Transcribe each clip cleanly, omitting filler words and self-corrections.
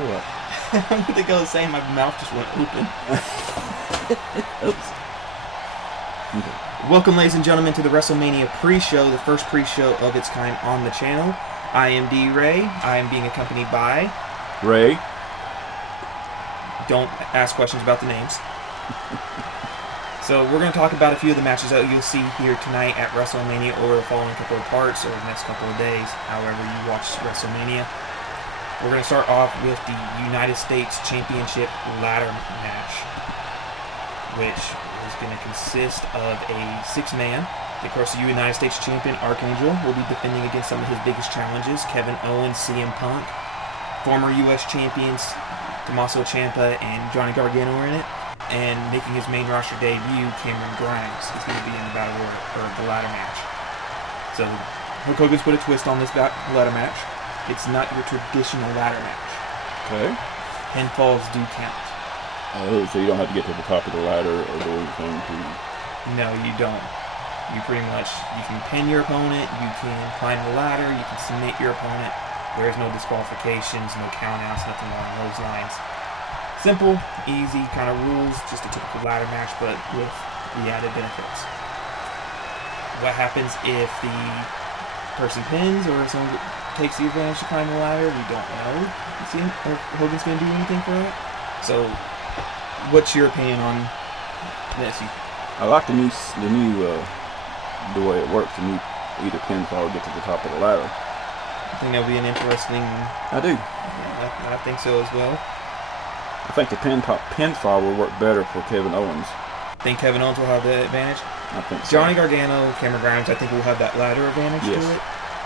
What? I'm going to go saying my mouth just went open. Oops. Okay. Welcome, ladies and gentlemen, to the WrestleMania Pre Show, the first pre-show of its kind on the channel. I am D-Ray. I am being accompanied by... Ray. Don't ask questions about the names. So we're going to talk about a few of the matches that you'll see here tonight at WrestleMania over the following couple of parts or the next couple of days, however you watch WrestleMania. We're going to start off with the United States Championship ladder match, which is going to consist of a six-man. Of course, the United States Champion, Archangel, will be defending against some of his biggest challenges. Kevin Owens, CM Punk, former U.S. champions, Tommaso Ciampa, and Johnny Gargano are in it. And making his main roster debut, Cameron Grimes is going to be in the battle or the ladder match. So, Hulk Hogan's put a twist on this ladder match. It's not your traditional ladder match. Okay. Pinfalls do count. Oh, so you don't have to get to the top of the ladder or do anything to... No, you don't. You pretty much, you can pin your opponent, you can climb the ladder, you can submit your opponent. There's no disqualifications, no countouts, nothing along those lines. Simple, easy kind of rules, just a typical ladder match, but with the added benefits. What happens if the person pins or if someone takes the advantage to climb the ladder? We don't know. See if Hogan's going to do anything for that. So, what's your opinion on this? I like the new the way it works. The new either pinfall or get to the top of the ladder. I think that would be an interesting... I do. Yeah, I think so as well. I think the pinfall will work better for Kevin Owens. Think Kevin Owens will have the advantage? I think so. Johnny Gargano, Cameron Grimes, I think will have that ladder advantage to it.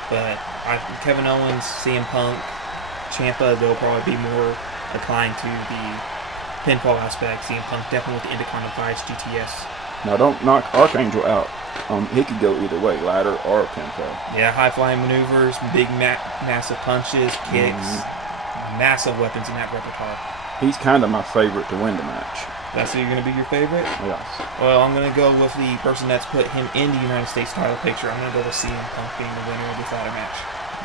But Kevin Owens, CM Punk, Ciampa, they'll probably be more inclined to the pinfall aspect. CM Punk definitely with the Intercontinental Fights, GTS. Now don't knock Archangel out. He could go either way, ladder or pinfall. Yeah, high-flying maneuvers, big massive punches, kicks, massive weapons in that repertoire. He's kind of my favorite to win the match. That's going to be your favorite? Yes. Well, I'm going to go with the person that's put him in the United States title picture. I'm going to go with CM Punk being the winner of this ladder match.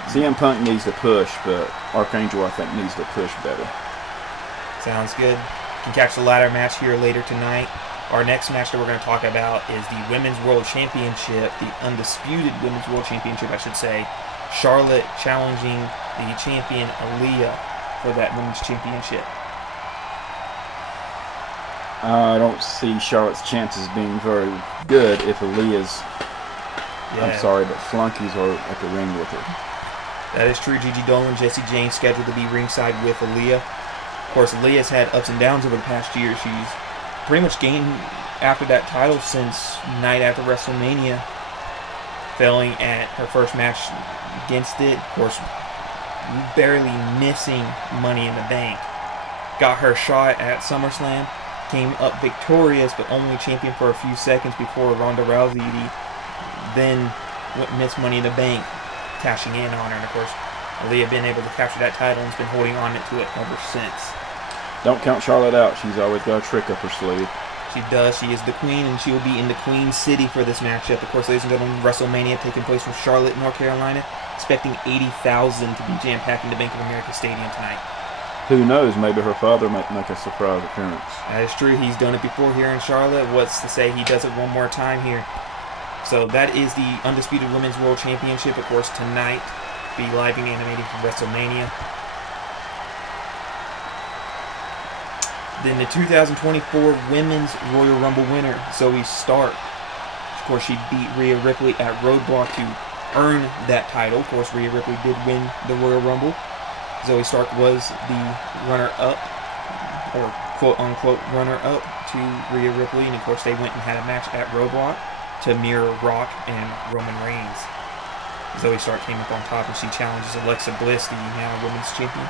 CM Punk needs to push, but Archangel, I think, needs to push better. Sounds good. You can catch the ladder match here later tonight. Our next match that we're going to talk about is the Women's World Championship, the undisputed Women's World Championship, I should say. Charlotte challenging the champion, Aaliyah, for that Women's Championship. I don't see Charlotte's chances being very good if Aaliyah's, I'm sorry, but flunkies are at the ring with her. That is true. Gigi Dolan, Jesse James scheduled to be ringside with Aaliyah. Of course, Aaliyah's had ups and downs over the past year. She's pretty much gained after that title since night after WrestleMania, failing at her first match against it. Of course, barely missing Money in the Bank. Got her shot at SummerSlam. Came up victorious, but only champion for a few seconds before Ronda Rousey then missed Money in the Bank, cashing in on her. And of course, Aaliyah been able to capture that title and has been holding on to it ever since. Don't count Charlotte out. She's always got a trick up her sleeve. She does. She is the queen, and she will be in the Queen City for this matchup. Of course, ladies and gentlemen, WrestleMania taking place from Charlotte, North Carolina. Expecting 80,000 to be jam-packed in the Bank of America Stadium tonight. Who knows, maybe her father might make a surprise appearance. That is true. He's done it before here in Charlotte. What's to say he does it one more time here? So that is the Undisputed Women's World Championship, of course, tonight. Be live and animated from WrestleMania. Then the 2024 Women's Royal Rumble winner, Zoe Stark. Of course, she beat Rhea Ripley at Roadblock to earn that title. Of course, Rhea Ripley did win the Royal Rumble. Zoe Stark was the runner-up, or quote-unquote runner-up to Rhea Ripley. And, of course, they went and had a match at Roadblock to mirror Rock and Roman Reigns. Zoe Stark came up on top, and she challenges Alexa Bliss, the now Women's Champion.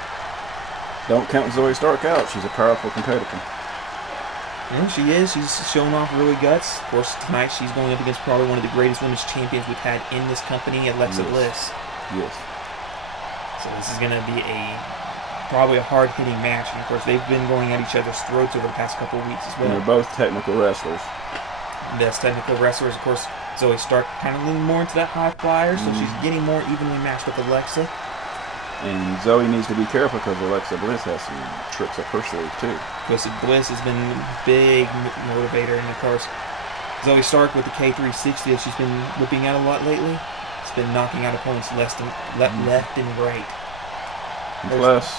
Don't count Zoe Stark out. She's a powerful competitor. Yeah, she is. She's showing off really guts. Of course, tonight she's going up against probably one of the greatest women's champions we've had in this company, Alexa Bliss. Yes. So this is going to be probably a hard-hitting match. And, of course, they've been going at each other's throats over the past couple of weeks as well. And they're both technical wrestlers. Best technical wrestlers. Of course, Zoe Stark kind of leaning more into that high flyer, so she's getting more evenly matched with Alexa. And Zoe needs to be careful because Alexa Bliss has some tricks up her sleeve too. Because Bliss has been a big motivator, and of course, Zoe Stark with the K360 that she's been whipping out a lot lately. It's been knocking out opponents left and right. And plus,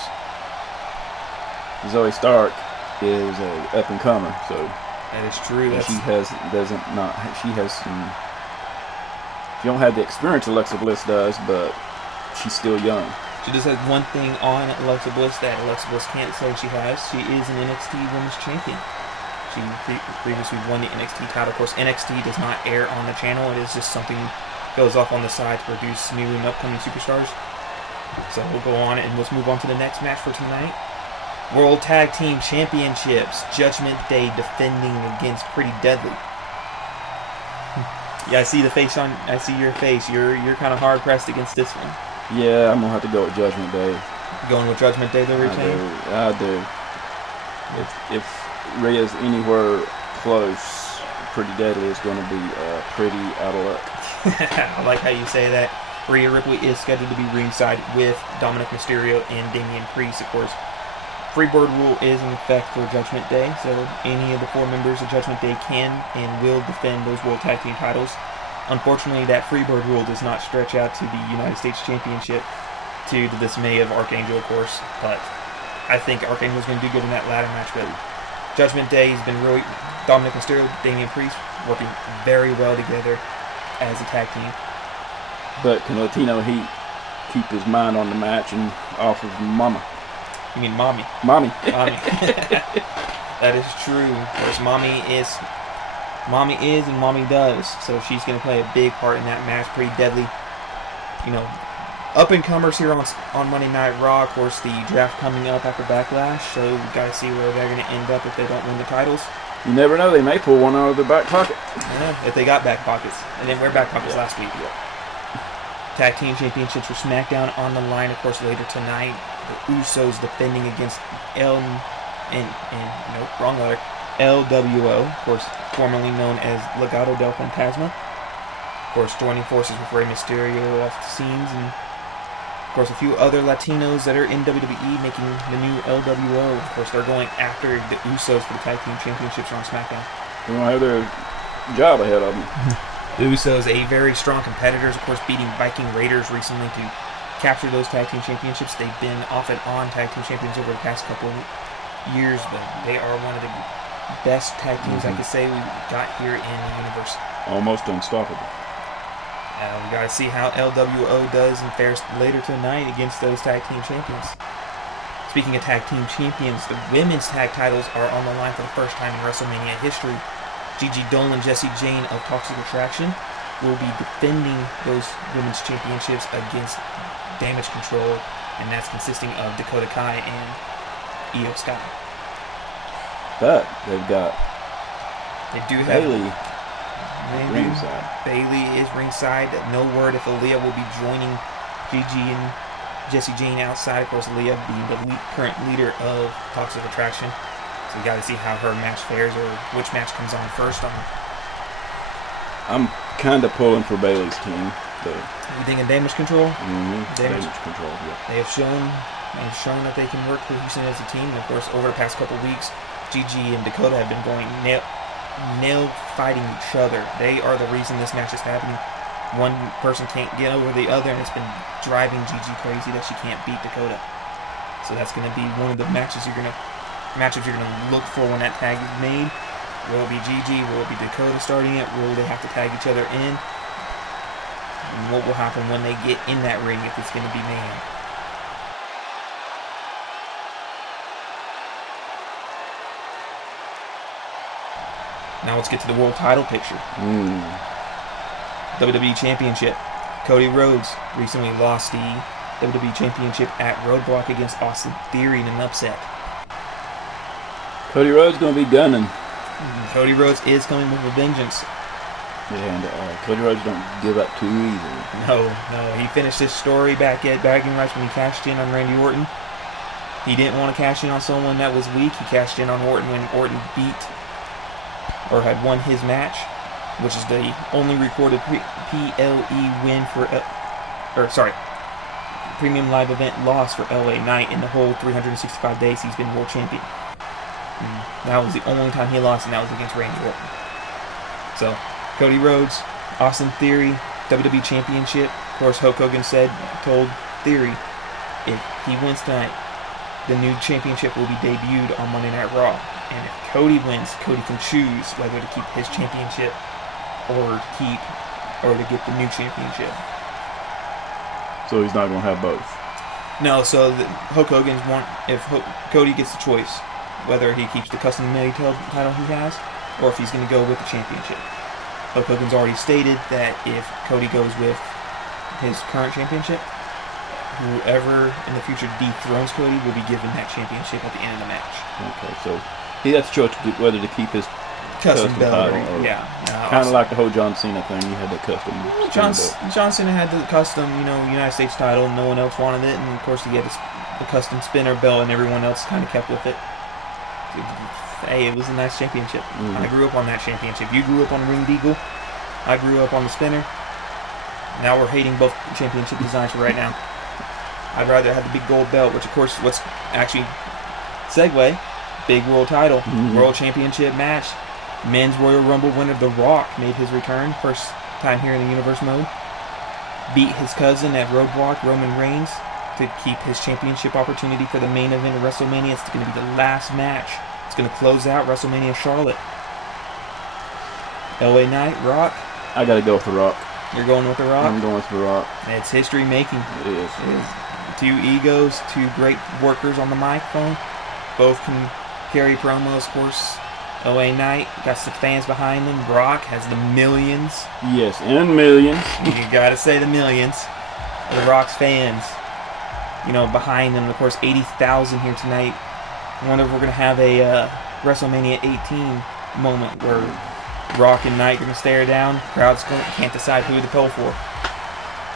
Zoe Stark is a up and comer, so that is true. She don't have the experience Alexa Bliss does, but she's still young. She just has one thing on Alexa Bliss that Alexa Bliss can't say she has. She is an NXT Women's Champion. She previously won the NXT title. Of course, NXT does not air on the channel. It is just something that goes off on the side to produce new and upcoming superstars. So we'll go on and let's move on to the next match for tonight. World Tag Team Championships. Judgment Day defending against Pretty Deadly. Yeah, I see the face on. I see your face. You're kind of hard pressed against this one. Yeah, I'm gonna have to go with Judgment Day. Going with Judgment Day, though, you're saying? I do. If Rhea's anywhere close, Pretty Deadly is going to be pretty out of luck. I like how you say that. Rhea Ripley is scheduled to be ringside with Dominic Mysterio and Damian Priest, of course. Freebird rule is in effect for Judgment Day, so any of the 4 members of Judgment Day can and will defend those World Tag Team titles. Unfortunately, that Freebird rule does not stretch out to the United States Championship, to the dismay of Archangel, of course, but I think Archangel's going to do good in that ladder match, but Judgment Day has been really, Dominic Mysterio, Damian Priest, working very well together as a tag team. But can Latino Heat keep his mind on the match and off of Mama? You mean Mommy? Mommy. That is true. Of course, Mommy is and Mommy does. So she's going to play a big part in that match. Pretty Deadly. You know, up-and-comers here on Monday Night Raw. Of course, the draft coming up after Backlash. So we've got to see where they're going to end up if they don't win the titles. You never know. They may pull one out of their back pocket. Yeah, if they got back pockets. And didn't wear back pockets last week. Yeah. Tag Team Championships for SmackDown on the line, of course, later tonight. The Usos defending against LWO, of course, formerly known as Legado del Fantasma. Of course, joining forces with Rey Mysterio off the scenes, and of course, a few other Latinos that are in WWE making the new LWO. Of course, they're going after the Usos for the Tag Team Championships on SmackDown. They don't have their job ahead of them. The Usos, a very strong competitors, of course, beating Viking Raiders recently to capture those Tag Team Championships. They've been off and on Tag Team Champions over the past couple of years, but they are one of the best tag teams I could say we got here in the universe. Almost unstoppable. We got to see how LWO does and fares later tonight against those Tag Team Champions. Speaking of Tag Team Champions, the women's tag titles are on the line for the first time in WrestleMania history. Gigi Dolan and Jessie Jane of Toxic Attraction will be defending those women's championships against Damage Control, and that's consisting of Dakota Kai and Io Sky. But they've got Bayley ringside. Bayley is ringside. No word if Aaliyah will be joining Gigi and Jessie Jane outside. Of course, Aaliyah being the current leader of Toxic Attraction. So we got to see how her match fares, or which match comes on first. I'm kind of pulling for Bayley's team. But you thinking Damage Control? Mm-hmm. Damage Control, yeah. They have shown that they can work cohesively as a team. And of course, over the past couple of weeks, Gigi and Dakota have been going nail fighting each other. They are the reason this match is happening. One person can't get over the other, and it's been driving Gigi crazy that she can't beat Dakota. So that's going to be one of the matches you're going to look for when that tag is made. Will it be Gigi? Will it be Dakota starting it? Will they have to tag each other in? And what will happen when they get in that ring if it's going to be mayhem? Now let's get to the world title picture. WWE Championship. Cody Rhodes recently lost the WWE Championship at Roadblock against Austin Theory in an upset. Cody Rhodes going to be gunning. Cody Rhodes is coming with a vengeance. Yeah, and Cody Rhodes don't give up too easily. No. He finished his story back at Bragging Rights when he cashed in on Randy Orton. He didn't want to cash in on someone that was weak. He cashed in on Orton when Orton had won his match, which is the only recorded PLE win premium live event loss for LA Knight in the whole 365 days he's been world champion. And that was the only time he lost, and that was against Randy Orton. So, Cody Rhodes, Austin Theory, WWE Championship. Of course, Hulk Hogan told Theory, if he wins tonight, the new championship will be debuted on Monday Night Raw. And if Cody wins, Cody can choose whether to keep his championship or to get the new championship. So he's not going to have both. No, so Hulk Hogan's if Cody gets the choice whether he keeps the custom made title he has or if he's going to go with the championship. Hulk Hogan's already stated that if Cody goes with his current championship, whoever in the future dethrones Cody will be given that championship at the end of the match. Okay, so he has a choice whether to keep his custom belt. title. Yeah. Kind of like the whole John Cena thing. You had the custom. John Cena had the custom, United States title. No one else wanted it, and of course he had the custom spinner belt, and everyone else kind of kept with it. Hey, it was a nice championship. I grew up on that championship. You grew up on Ringed Eagle. I grew up on the spinner. Now we're hating both championship designs for right now. I'd rather have the big gold belt, which of course, let's actually segue. Big world title, world championship match. Men's Royal Rumble winner The Rock made his return, first time here in the Universe mode. Beat his cousin at Roadblock, Roman Reigns, to keep his championship opportunity for the main event of WrestleMania. It's going to be the last match. It's going to close out WrestleMania Charlotte. LA Knight, Rock. I got to go with The Rock. You're going with The Rock? I'm going with The Rock. It's history making. It is. Two egos, two great workers on the microphone. Both can carry promos, of course. LA Knight got some fans behind him. Brock has the millions. Yes, and millions. You gotta say the millions. The Rock's fans, behind them. Of course, 80,000 here tonight. I wonder if we're gonna have a WrestleMania 18 moment where Rock and Knight are gonna stare down. Crowds can't decide who to pull for.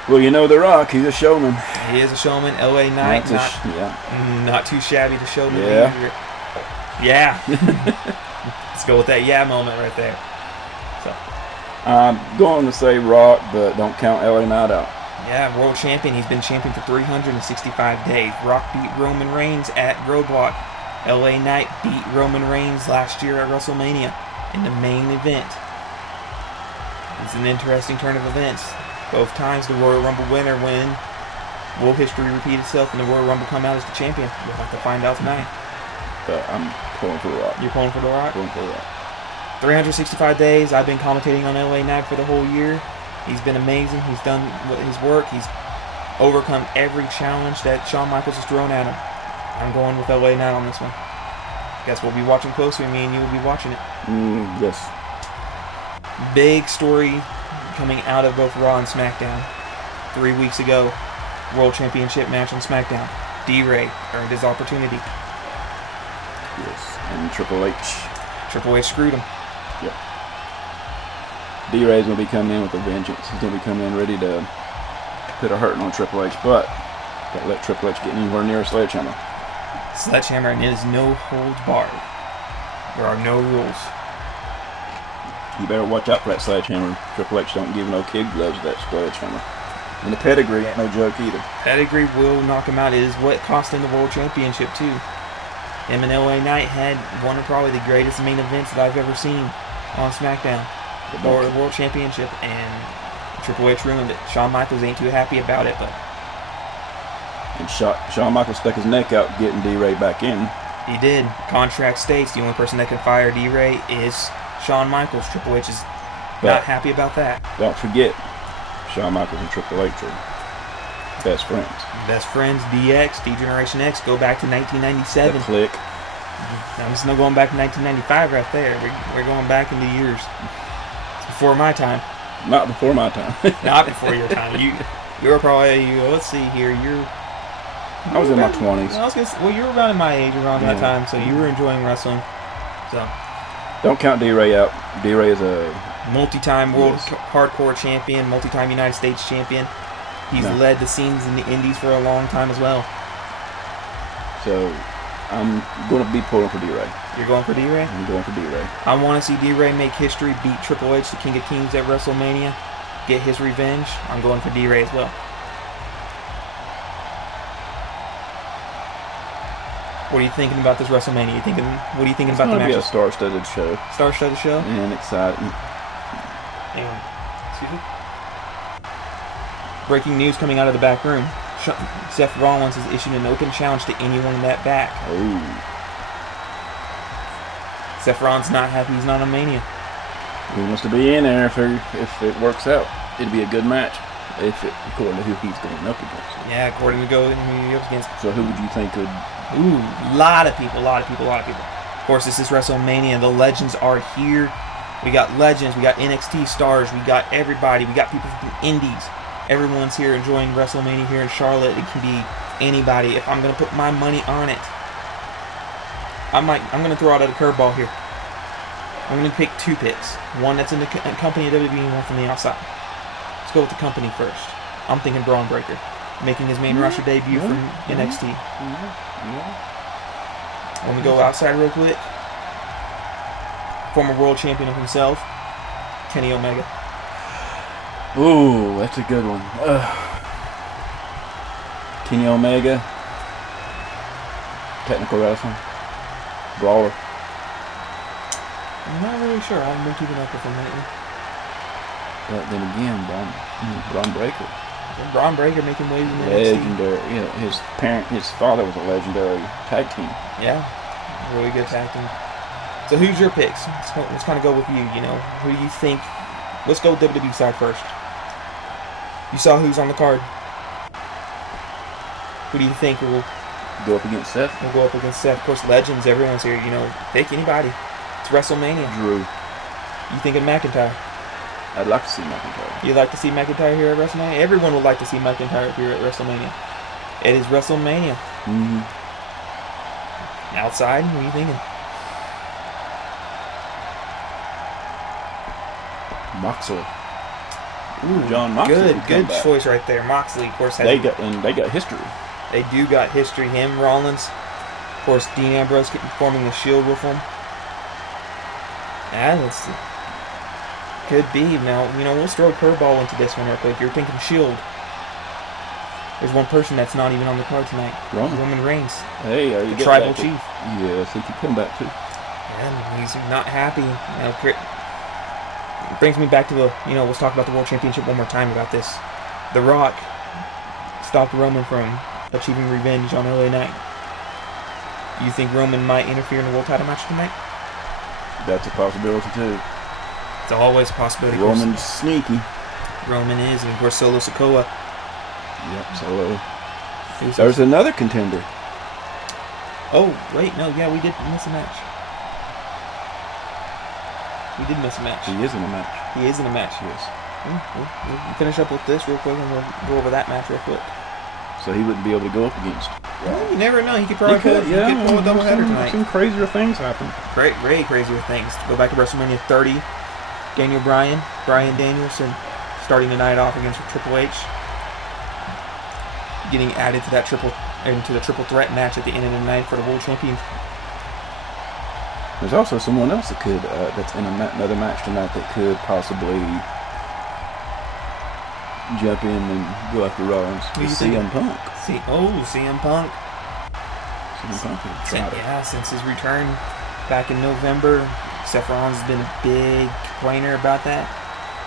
Well, The Rock, he's a showman. He is a showman. LA Knight, not too shabby to showman. Yeah. Let's go with that moment right there. So I'm going to say Rock, but don't count LA Knight out. Yeah, world champion. He's been champion for 365 days. Rock beat Roman Reigns at Roadblock. LA Knight beat Roman Reigns last year at WrestleMania in the main event. It's an interesting turn of events. Both times the Royal Rumble winner win. Will history repeat itself and the Royal Rumble come out as the champion? We'll have to find out tonight. But I'm pulling for The Rock. You're pulling for The Rock? Pulling for The Rock. 365 days. I've been commentating on LA Knight for the whole year. He's been amazing. He's done his work. He's overcome every challenge that Shawn Michaels has thrown at him. I'm going with LA Knight on this one. Guess we'll be watching closely. Me and you will be watching it. Yes. Big story coming out of both Raw and SmackDown. 3 weeks ago, World Championship match on SmackDown. D-Ray earned his opportunity. Yes, and Triple H. Triple H screwed him. Yep. D-Ray's going to be coming in with a vengeance. He's going to be coming in ready to put a hurting on Triple H, but don't let Triple H get anywhere near a sledgehammer. Sledgehammer, and it is no holds barred. There are no rules. You better watch out for that sledgehammer. Triple H don't give no kid gloves to that sledgehammer. And the pedigree ain't no joke either. Pedigree will knock him out. It is what cost him the World Championship, too. Him and LA Knight had one of probably the greatest main events that I've ever seen on SmackDown. The World Championship, and Triple H ruined it. Shawn Michaels ain't too happy about it, but... And Shawn Michaels stuck his neck out getting D-Ray back in. He did. Contract states the only person that can fire D-Ray is Shawn Michaels. Triple H is not happy about that. Don't forget, Shawn Michaels and Triple H are best friends. Best friends, DX, D-Generation X, go back to 1997. The Click. I'm just not going back to 1995 right there. We're going back into years. It's before my time. Not before my time. Not before your time. You were probably, let's see here, I was in my 20s. I was gonna say, well, you were around in my age around that time, so you were enjoying wrestling. So don't count D-Ray out. D-Ray is a multi-time world hardcore champion, multi-time United States champion. He's led the scenes in the Indies for a long time as well. So I'm going to be pulling for D-Ray. You're going for D-Ray? I'm going for D-Ray. I want to see D-Ray make history, beat Triple H, the King of Kings at WrestleMania, get his revenge. I'm going for D-Ray as well. What are you thinking about this WrestleMania? What are you thinking about the match? It's going to be a matches? star-studded show. Star-studded show? And exciting. And, excuse me? Breaking news coming out of the back room. Seth Rollins has issued an open challenge to anyone in that back. Oh. Seth Rollins not happy he's not on Mania. He wants to be in there if it works out. It'd be a good match according to who he's going up against. Yeah, according to who he's up against. So who would you think could? Ooh, a lot of people. Of course, this is WrestleMania. The legends are here. We got legends. We got NXT stars. We got everybody. We got people from the indies. Everyone's here enjoying WrestleMania here in Charlotte. It can be anybody. If I'm going to put my money on it, I'm going to throw out a curveball here. I'm going to pick 2 picks. One that's in the company of WWE and one from the outside. Let's go with the company first. I'm thinking Braun Breaker, making his main roster debut from NXT. Let me go outside real quick. Former world champion of himself, Kenny Omega. Ooh, that's a good one. Kenny Omega. Technical wrestling. Brawler. I'm not really sure. I haven't been keeping up with him lately. But then again, Braun Breaker. Braun Breaker making waves in the legendary. His father was a legendary tag team. Yeah, really good tag team. So who's your picks? Let's kind of go with you. Who do you think? Let's go with WWE side first. You saw who's on the card. Who do you think will go up against Seth? We'll go up against Seth. Of course, legends. Everyone's here. Pick anybody. It's WrestleMania. Drew. You thinking McIntyre? I'd like to see McIntyre. You'd like to see McIntyre here at WrestleMania? Everyone would like to see McIntyre here at WrestleMania. It is WrestleMania. Mm-hmm. Outside, what are you thinking? Moxley. Ooh, John Moxley. Good choice right there. Moxley, of course, they got history. They do got history. Him, Rollins, of course, Dean Ambrose forming the Shield with him. Yeah, that's could be. Now, let's throw a curveball into this one real quick. You're thinking Shield. There's one person that's not even on the card tonight. Roman Reigns. Hey, the tribal chief. Yes, he could come back too. Yeah, he's not happy. It brings me back to let's talk about the World Championship one more time about this. The Rock stopped Roman from achieving revenge on LA Knight. You think Roman might interfere in the world title match tonight? That's a possibility too. It's always a possibility. Roman's sneaky. Roman is, and of course Solo Sikoa. Yep, Solo. There's another contender. Oh, wait, no, yeah, we did miss a match. We did miss a match. He is in a match. He is in a match. Yes. We'll finish up with this real quick, and we'll go over that match real quick. So he wouldn't be able to go up against. Well, you never know. He could probably pull a doubleheader tonight. Some crazier things happen. Way crazier things. Go back to WrestleMania 30. Daniel Bryan Danielson, starting the night off against Triple H. Getting added to that triple threat match at the end of the night for the World Champion. There's also someone else that could that's in another match tonight that could possibly jump in and go after Rollins. CM Punk. CM Punk. Since his return back in November, Seth Rollins has been a big complainer about that.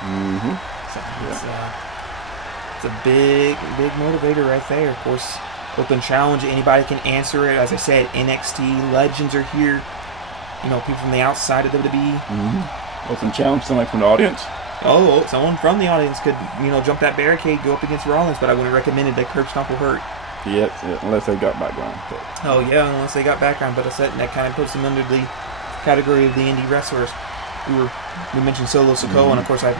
Mm-hmm. So it's a big motivator right there. Of course, open challenge. Anybody can answer it. As I said, NXT legends are here. People from the outside of WWE. Mm-hmm. Open challenge, somebody from the audience. Oh, someone from the audience could, jump that barricade, go up against Rollins, but I wouldn't recommend it. That curb stomp will hurt. Yeah, unless they got background. But. Oh, yeah, unless they got background. But I said that kind of puts them under the category of the indie wrestlers. We mentioned Solo Sikoa, and of course I,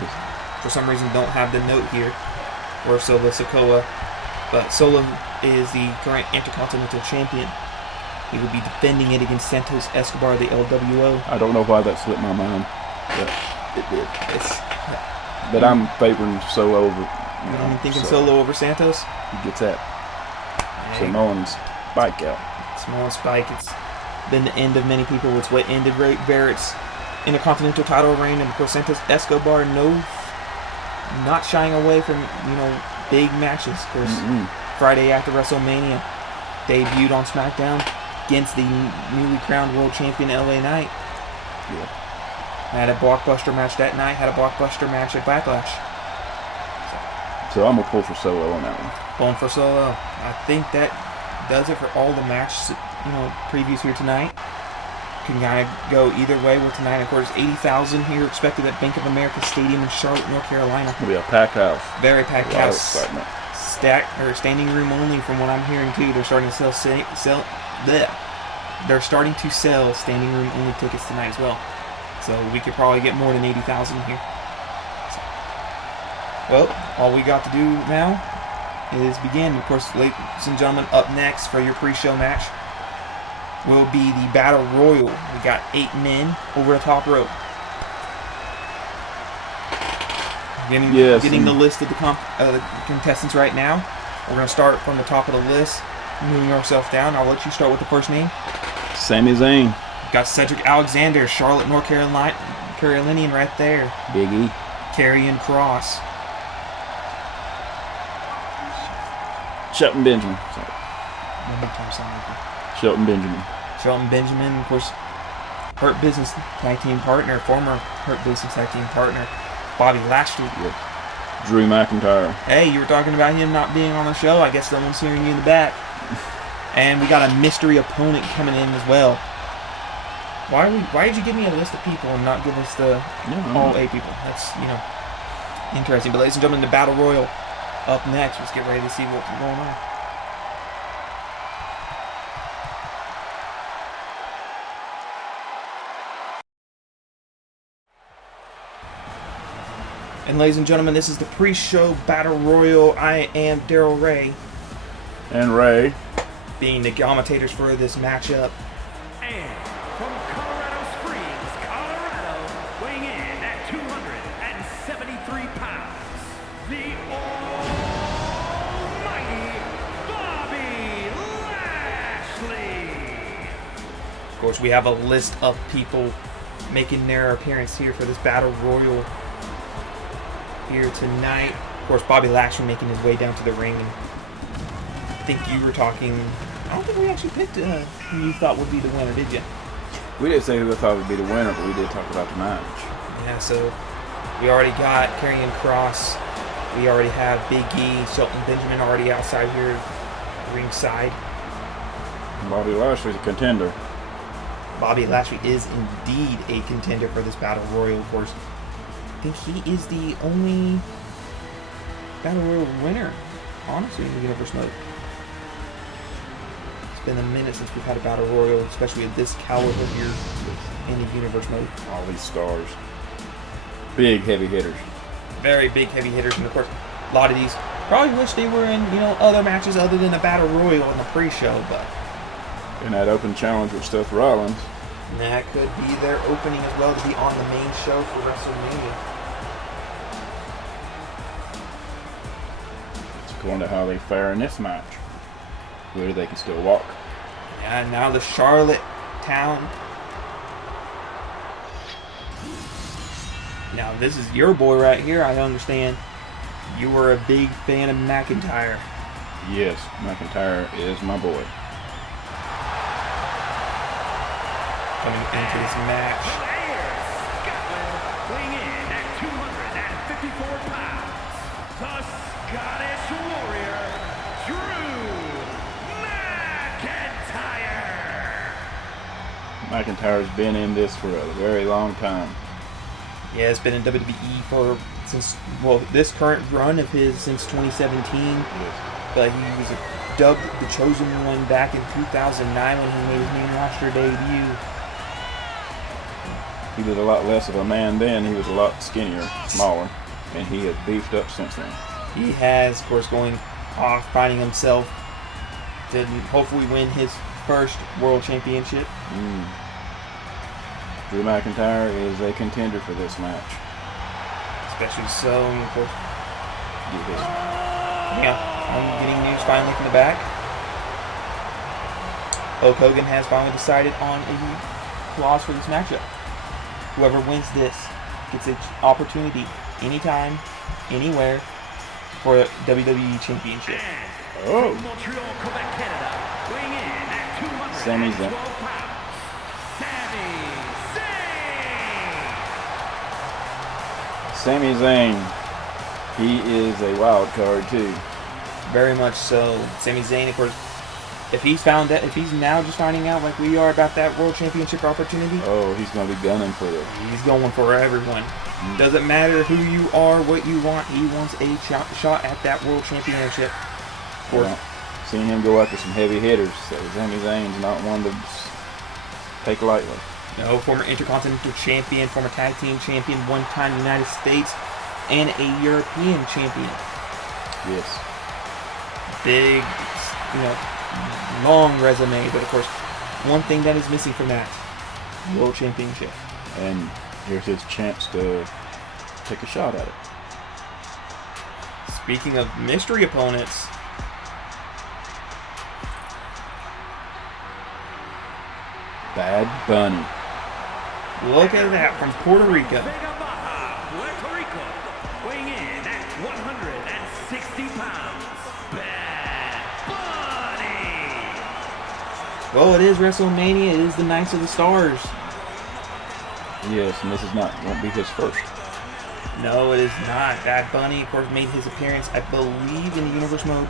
for some reason, don't have the note here for Solo Sikoa. But Solo is the current Intercontinental Champion. He will be defending it against Santos Escobar, the LWO. I don't know why that slipped my mind. But it did. But I'm favoring Solo over. I'm thinking Solo over Santos. He gets that Samoan spike out. Samoan spike. It's been the end of many people. It's what ended Ray Barrett's Intercontinental title reign, and of course Santos Escobar, not shying away from big matches. Of course, Friday after WrestleMania, debuted on SmackDown. against the newly crowned world champion LA Knight. Yeah. Had a blockbuster match that night. Had a blockbuster match at Backlash. So I'm gonna pull for Solo on that one. Pulling for Solo. I think that does it for all the matches, previews here tonight. Can kind of go either way with tonight. Of course, 80,000 here expected at Bank of America Stadium in Charlotte, North Carolina. It'll be a packed house. Very packed house. Excitement. Standing room only, from what I'm hearing too. They're starting to They're starting to sell standing room only tickets tonight as well. So we could probably get more than 80,000 here. Well, all we got to do now is begin. Of course, ladies and gentlemen, up next for your pre-show match will be the Battle Royal. We got 8 men over the top rope. Getting the list of the contestants right now. We're going to start from the top of the list, moving ourselves down. I'll let you start with the first name. Sami Zayn. Got Cedric Alexander, Charlotte, North Carolinian right there. Big E. Karrion Kross. Shelton Benjamin. Sorry. Shelton Benjamin. Shelton Benjamin, of course, Hurt Business tag team partner, former Hurt Business tag team partner, Bobby Lashley. Yep. Drew McIntyre. Hey, you were talking about him not being on the show. I guess someone's hearing you in the back. And we got a mystery opponent coming in as well. Why did you give me a list of people and not give us all 8 people? That's, interesting. But ladies and gentlemen, the Battle Royal up next. Let's get ready to see what's going on. And ladies and gentlemen, this is the pre-show Battle Royal. I am Daryl Ray. And Ray. Being the commentators for this matchup. And from Colorado Springs, Colorado, weighing in at 273 pounds, the almighty Bobby Lashley. Of course, we have a list of people making their appearance here for this Battle Royal here tonight. Of course, Bobby Lashley making his way down to the ring. And I think you were talking. I don't think we actually picked who you thought would be the winner, did you? We didn't say who we thought would be the winner, but we did talk about the match. Yeah, so we already got Karrion Kross. We already have Big E, Shelton Benjamin already outside here, ringside. Bobby Lashley's a contender. Bobby Lashley is indeed a contender for this Battle Royal, of course. I think he is the only Battle Royal winner, honestly, in the Universe mode. It's been a minute since we've had a Battle Royal, especially at this caliber here in the Universe mode. All these stars. Big heavy hitters. Very big heavy hitters, and of course, a lot of these probably wish they were in, other matches other than a Battle Royal in the pre-show, but... In that open challenge with Seth Rollins. And that could be their opening as well to be on the main show for WrestleMania. It's according to how they fare in this match. Whether they can still walk. And now the Charlotte town. Now this is your boy right here, I understand. You were a big fan of McIntyre. Yes, McIntyre is my boy. Coming into this match. Scotland, weighing in at 254 pounds, the Scottish Warrior, Drew McIntyre. McIntyre's been in this for a very long time. Yeah, it's been in WWE this current run of his since 2017. Yes. But he was dubbed the Chosen One back in 2009 when he made his main roster debut. He was a lot less of a man then. He was a lot skinnier, smaller, and he has beefed up since then. He has, of course, going off, finding himself to hopefully win his first world championship. Drew McIntyre is a contender for this match. Especially so, of course. Yeah, I'm getting news finally from the back. Hulk Hogan has finally decided on a clause for this matchup. Whoever wins this gets an opportunity anytime, anywhere for a WWE Championship. Oh. Montreal, Quebec, Canada, weighing in at Sami Zayn. Sami Zayn. He is a wild card too. Very much so. Sami Zayn, of course, if he's now just finding out like we are about that World Championship opportunity. Oh, he's going to be gunning for it. He's going for everyone. Doesn't matter who you are, what you want. He wants a shot at that World Championship. Of course. Yeah. Seen him go after some heavy hitters. So Sami Zayn's not one to take lightly. No, former Intercontinental Champion, former Tag Team Champion, one-time United States and a European Champion. Yes. Big, long resume, but of course, one thing that is missing from that, World Championship. And here's his chance to take a shot at it. Speaking of mystery opponents, Bad Bunny. look at that from Puerto Rico. Puerto Rico, weighing in at 160 pounds, Bad Bunny. Well, it is WrestleMania. It is the Nights of the Stars. Yes, and this won't be his first. No, it is not. Bad Bunny, of course, made his appearance, I believe, in the Universe mode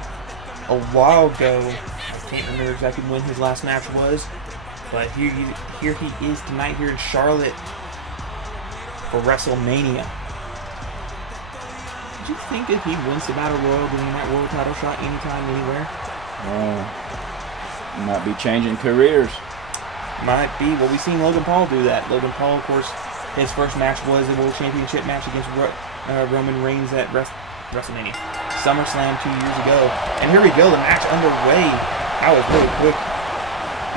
a while ago. I can't remember exactly when his last match was. But here he is tonight here in Charlotte for WrestleMania. Do you think if he wins the Battle Royal, getting that world title shot anytime, anywhere? Might be changing careers. Might be. Well, we've seen Logan Paul do that. Logan Paul, of course, his first match was a World Championship match against Roman Reigns at WrestleMania SummerSlam 2 years ago. And here we go, the match underway. That was really quick.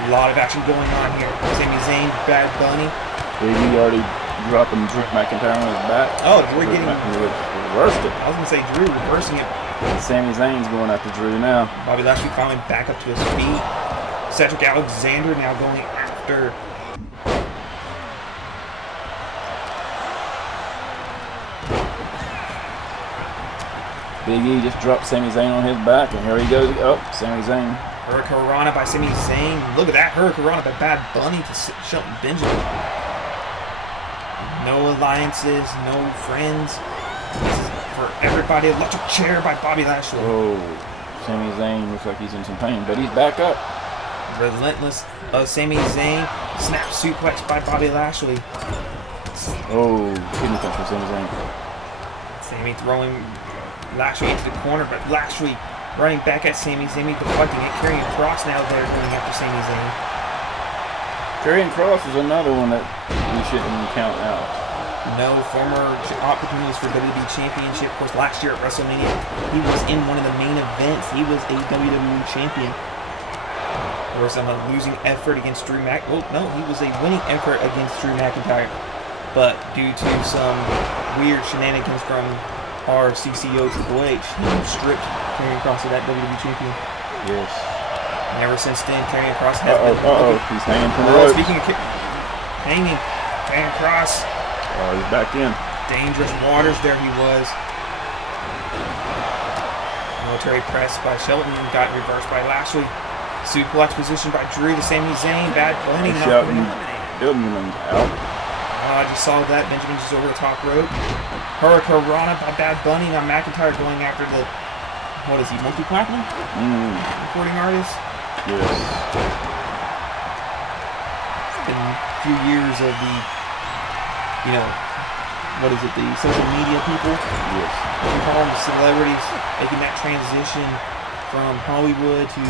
A lot of action going on here. Sami Zayn, Bad Bunny. He already dropping Drew McIntyre on his back. Oh, we're getting... Reversed it. I was going to say Drew reversing it. And Sami Zayn's going after Drew now. Bobby Lashley finally back up to his feet. Cedric Alexander now going after... Big E just dropped Sami Zayn on his back, and here he goes. Oh, Sami Zayn. Hurricanrana by Sami Zayn. Look at that Hurricanrana by Bad Bunny to Shelton Benjamin. No alliances, no friends. This is for everybody. Electric chair by Bobby Lashley. Oh, Sami Zayn looks like he's in some pain, but he's back up. Relentless of Sami Zayn. Snap suplex by Bobby Lashley. Oh, kidney punch from Sami Zayn. Sami throwing Lashley into the corner, but Lashley running back at Sami Zayn, deflecting it. Karrion Kross now there going after Sami Zayn. Karrion Kross is another one that we shouldn't count out. No former opportunities for WWE Championship. Of course, last year at WrestleMania, he was in one of the main events. He was a WWE Champion. There was a losing effort against Drew McIntyre. Oh, no, he was a winning effort against Drew McIntyre. But due to some weird shenanigans from our CCO Triple H, he stripped Karrion Kross of that WWE Champion. Yes. And ever since then, Karrion Kross has been... He's hanging from the ropes. Speaking of hanging, Karrion Kross. Oh, he's back in. Dangerous waters, there he was. Military press by Shelton, got reversed by Lashley. Suplex position by Drew to Sami Zayn. Bad Bunny not Benjamin out. I just saw that. Benjamin just over the top rope. Hurricanrana by Bad Bunny. Now McIntyre going after the... What is he, multi-platinum? Recording artist? Yes. It's been a few years of the, what is it, the social media people? Yes. We call them the celebrities, making that transition from Hollywood to,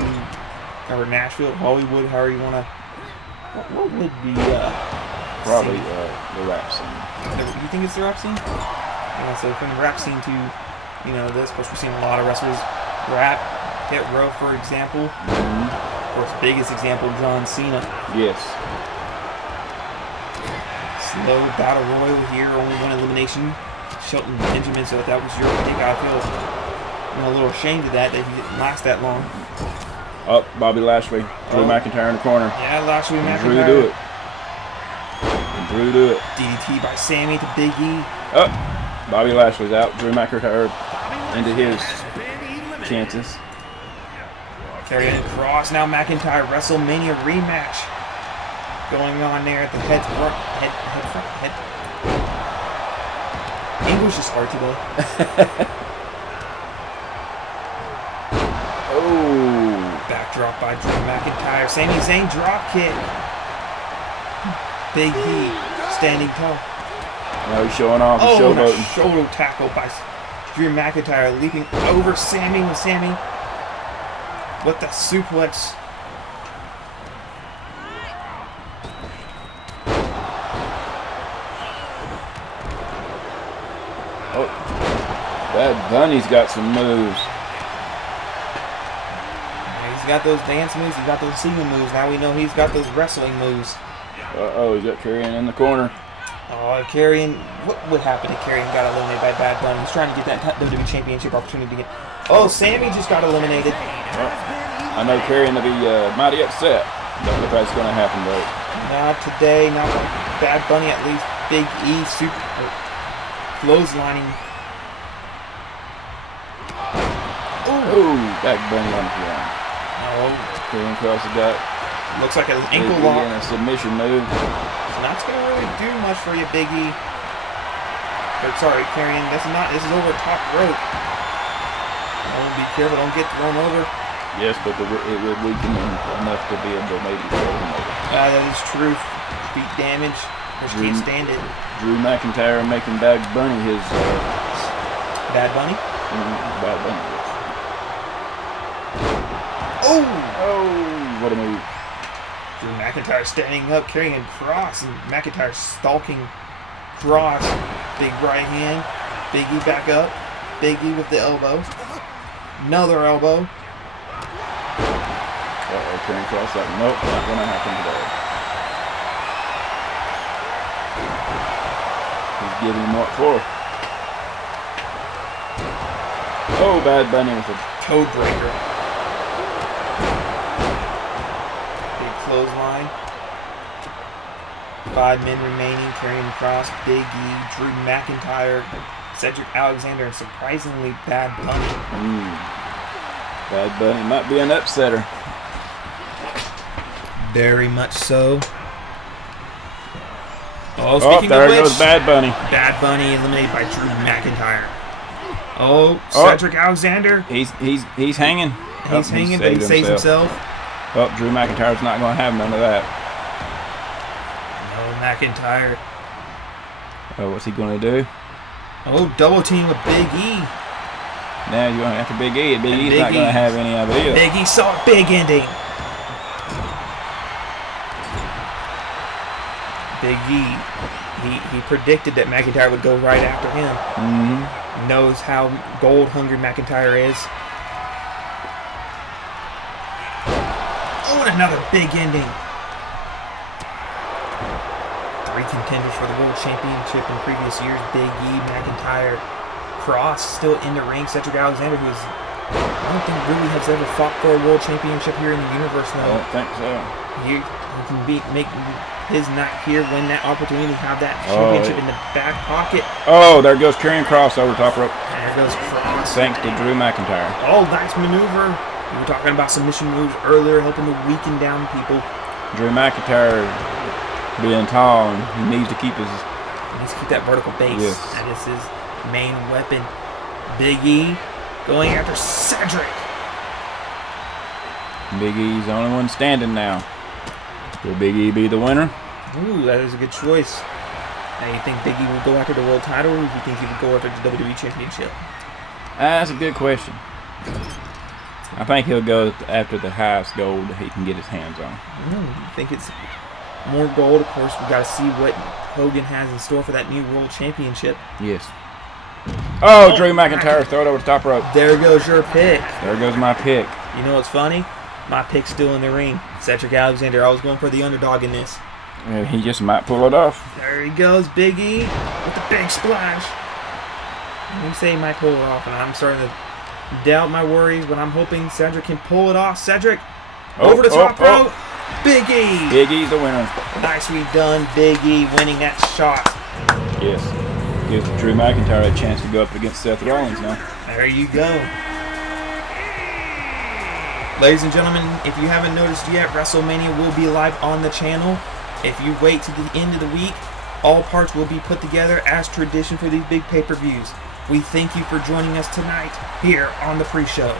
or Nashville, Hollywood, however you want to, what would be, probably the rap scene. You think it's the rap scene? Yeah, so from the rap scene to, this, of course, we're seeing a lot of wrestlers rap. Hit Row, for example. Of course, biggest example, John Cena. Yes. Slow battle royal here, only one elimination. Shelton Benjamin, so if that was your pick, I feel a little ashamed of that he didn't last that long. Up, Bobby Lashley. Drew McIntyre in the corner. Yeah, Lashley and McIntyre. Drew do it. Drew do it. DDT by Sammy to Big E. Up. Bobby Lashley's out. Drew McIntyre into his chances. Karrion Kross, now McIntyre, WrestleMania rematch going on there at the head. English is hard today. Oh. Backdrop by Drew McIntyre. Sami Zayn drop kick. Big E standing tall. Now he's showing off. He's Oh, and a showboating. shoulder tackle by Drew McIntyre, leaping over Sami and Sami with the suplex. Oh, Bad Bunny's got some moves. He's got those dance moves. He's got those singing moves. Now we know he's got those wrestling moves. Uh-oh, he's got Karrion in the corner. Oh, Karrion. What would happen if Karrion got eliminated by Bad Bunny? He's trying to get that WWE Championship opportunity again. Oh, Sami just got eliminated. Well, I know Karrion will be mighty upset. Don't know if that's going to happen, though. Not today. Not with Bad Bunny, at least. Big E clotheslining. Oh, Bad Bunny on the ground. Oh, Karrion Kross has got looks like an Big ankle E lock. and a submission move. Not going to really do much for you, Big E. But sorry, Karrion, this is over top rope. Oh, be careful, don't get thrown over. Yes, but it would weaken him enough to be able to maybe throw him over. That is true. Feet damage. Just can't stand it. Drew McIntyre making Bad Bunny his... Bad Bunny? Bad Bunny. Oh! Oh, what a move. Drew McIntyre standing up, Karrion Kross, and McIntyre stalking Kross. Big right hand. Big E back up. Big E with the elbow. Another elbow. Uh-oh, Karrion Kross like, nope, not going to happen today. He's giving him what for. Oh, Bad Bunny with a Code breaker. Big clothesline. 5 men remaining. Karrion Kross, Big E, Drew McIntyre, Cedric Alexander, and surprisingly Bad Bunny. Bad Bunny might be an upsetter. Very much so. Oh, speaking there of which, goes Bad Bunny. Bad Bunny eliminated by Drew McIntyre. Oh, Cedric Alexander. He's hanging. He's hanging, but he saves himself. Oh, Drew McIntyre's not going to have none of that. No, McIntyre. Oh, what's he going to do? Oh, double team with Big E. Now you're going after Big E. Big E's Big not going E. to have any idea. Big E saw a big ending. Big E, he predicted that McIntyre would go right after him. Knows how gold hungry McIntyre is. Oh, and another big ending. 3 contenders for the World Championship in previous years. Big E, McIntyre, Kross still in the ring. Cedric Alexander, who is, I don't think really has ever fought for a World Championship here in the universe now. I don't think so. He can make his night here, win that opportunity, have that championship in the back pocket. Oh, there goes Karrion Kross over top rope. There goes Kross. Thanks to Drew McIntyre. Oh, nice maneuver. We were talking about submission moves earlier, helping to weaken down people. Drew McIntyre being tall, and he needs to keep his... He needs to keep that vertical base. Yes. That is his main weapon. Big E going after Cedric. Big E's the only one standing now. Will Big E be the winner? Ooh, that is a good choice. Now, you think Big E will go after the world title, or do you think he would go after the WWE Championship? That's a good question. I think he'll go after the highest gold that he can get his hands on. I think it's more gold. Of course, we got to see what Hogan has in store for that new World Championship. Yes. Oh, Drew McIntyre, throw it over the top rope. There goes your pick. There goes my pick. You know what's funny? My pick's still in the ring. Cedric Alexander. I was going for the underdog in this. And he just might pull it off. There he goes, Big E, with the big splash. You say he might pull it off, and I'm starting to doubt my worries, but I'm hoping Cedric can pull it off. Cedric, over the top rope. Big E. Big E's the winner. Nicely done, Big E, winning that shot. Yes. Gives Drew McIntyre a chance to go up against Seth Rollins now. There you go. Ladies and gentlemen, if you haven't noticed yet, WrestleMania will be live on the channel. If you wait to the end of the week, all parts will be put together as tradition for these big pay-per-views. We thank you for joining us tonight here on the pre-show.